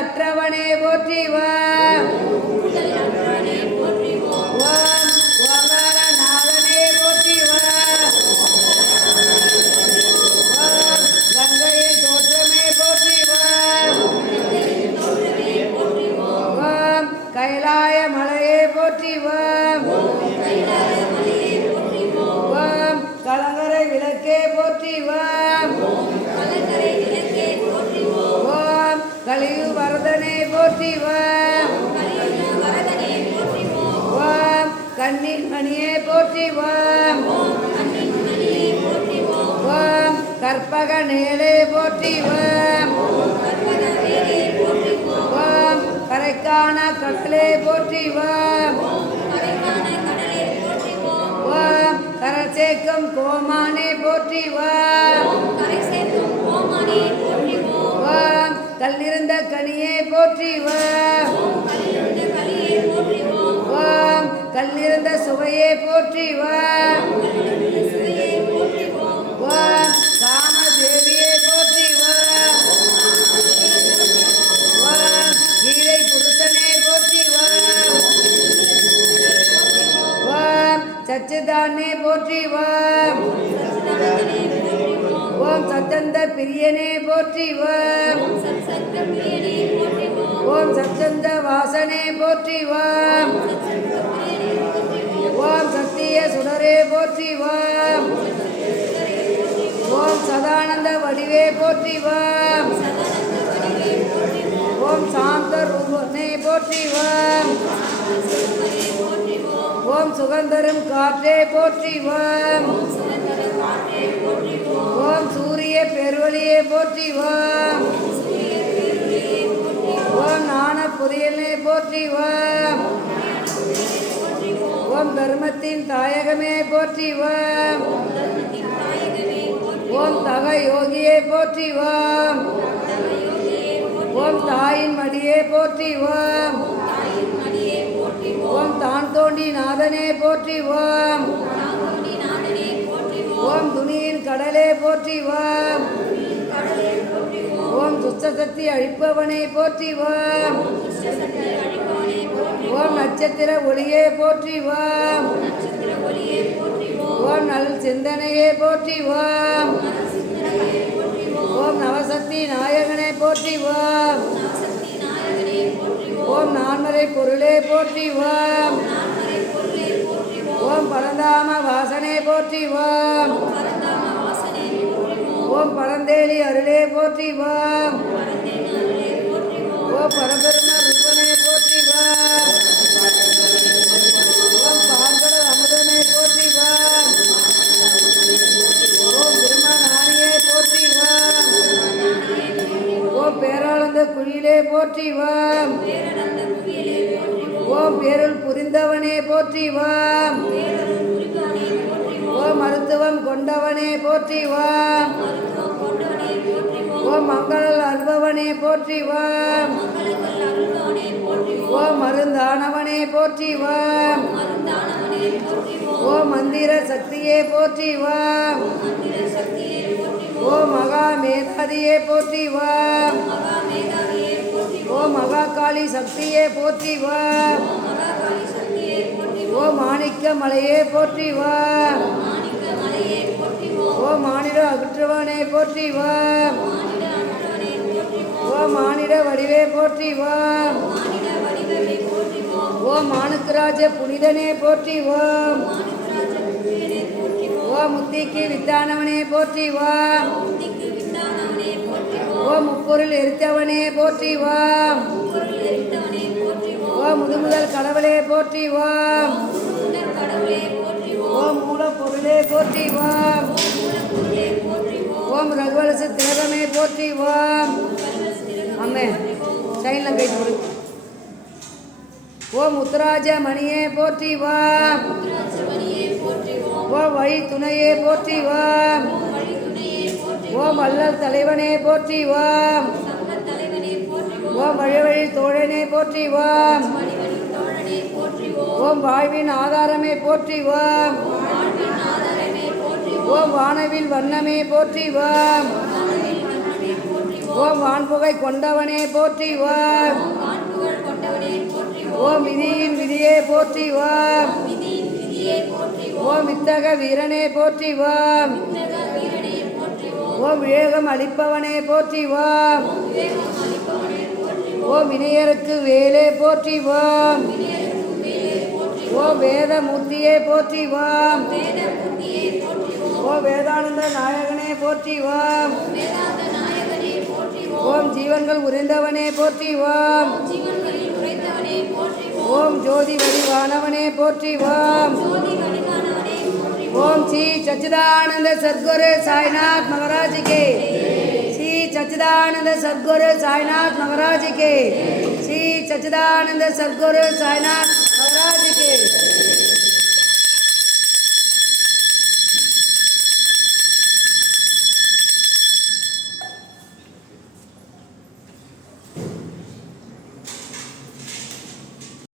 அற்றவனே போற்றி வா நாதனே போற்றி வா கங்கையில் தோற்றமே போற்றி வா கைலாய மலையே போற்றி வா கலங்கரை விளக்கே போற்றி வா கலியு வரதனே போற்றி வா கண்ணின் மணியே போற்றி வா கற்பக நேலே போற்றி வா கரைக்கான கடலே போற்றி வா கரசேக்கும் கோமானே போற்றி வா கல்லிருந்த கனியே போற்றி வா கல்லிருந்த சுவையே போற்றி வா காமதேவியே போற்றி வா கீதை புருஷனே போற்றி வா சச்சிதானே போற்றி வா ஓம் சத்தந்த பிரியனே போற்றி வா ஓம் சச்சந்த வாசனே போற்றிவாம். ஓம் சத்திய சுடரே போற்றிவாம். ஓம் சதானந்த வடிவே போற்றிவாம். ஓம் சாந்த ரூபனே போற்றிவாம். ஓம் சுகந்தரும் காற்றே போற்றிவாம். ஓம் சூரிய பெருவழியே போற்றிவாம். ஓம் ஞான புரியலே போற்றிவாம். ஓம் தர்மத்தின் தாயகமே போற்றிவாம். ஓம் தக யோகியே போற்றிவாம். ஓம் தாயின் மடியே போற்றிவாம். ஓம் தான் தோண்டி நாதனே போற்றிவாம். ஓம் துணியின் கடலே போற்றிவாம். ஓம் துஷ்டசக்தி அழிப்பவனை போற்றிவாம். ஓம் நட்சத்திர ஒளியே போற்றிவாம். ஓம் நல் சிந்தனையே போற்றிவாம். ஓம் நவசக்தி நாயகனை போற்றிவாம். ஓம் நான்மறை பொருளே போற்றிவாம். ஓம் பரந்தாம வாசனே போற்றிவாம். ஓம் பரந்தேலி அருளே போற்றிவாம். ஓம் பரபெரும ரூபனே போற்றிவாம். ஓம் பார்கட அமுதனே போற்றிவாம். ஓம் திருமணானியே போற்றிவாம். ஓம் பேரானந்த குயிலே போற்றிவாம். ஓம் பேருள் புரிந்தவனே போற்றிவாம். ஓம் மருத்துவம் கொண்டவனே போற்றிவாம். ஓம் மங்களல் அல்பவனே போற்றிவாம். ஓம் மருந்தானவனே போற்றிவாம். ஓம் மந்திர சக்தியே போற்றிவாம். ஓம் மகா மேதாதியே போற்றிவாம். ஓம் மகா காளி சக்தியே போற்றிவாம். ஓம் மாணிக்க மலையே போற்றிவாம். ஓம் மானிட அகற்றுவனே போற்றிவாம். ஓம் மானிட வடிவே போற்றிவாம். ஓம் மானுக்கராஜ புனிதனே போற்றிவாம். ஓம் முத்திக்கு வித்தானவனே போற்றிவாம். ஓம் முப்பொருள் எரித்தவனே போற்றிவாம். ஓம் முதுமுதல் கடவுளே போற்றிவாம். ஓம் மூலப்பொருளே போற்றிவாம். ஓம் ரகுவலச திலகமே போற்றிவாம். அம்மே சைனில் கை கொடு. ஓம் உத்தராஜ மணியே போற்றிவாம். ஓம் வழி துணையே போற்றிவாம். ஓம் வள்ளல் தலைவனே போற்றிவாம். ஓம் வழி தோழனே போற்றிவாம். ஓம் வாழ்வின் ஆதாரமே போற்றிவாம். ஓம் வானவில் வண்ணமே போற்றிவாம். ஓம் வான்புகை கொண்டவனே போற்றிவாம். ஓம் விதியின் விதியே போற்றிவாம். ஓம் வித்தக வீரனே போற்றிவாம். ஓம் விவேகம் அளிப்பவனே போற்றிவாம். ஓம் வினையருக்கு வேலே போற்றிவாம். ஓம் வேதமூர்த்தியே போற்றிவாம். ஓம் வேதானந்த நாயகனே போற்றிவாம். ஓம் ஜீவன்கள் உறைந்தவனே போற்றிவாம். ஓம் ஜோதி வடிவானவனே போற்றிவாம். ஓம் ஸ்ரீ சச்சிதானந்த சத்குரு சாய்நாத் மகாராஜ் கே. ஸ்ரீ சச்சிதானந்த சத்குரு சாய்நாத் மகாராஜ் கே. ஸ்ரீ சச்சிதானந்த சத்குரு சாய்நாத் மகாராஜ் கே.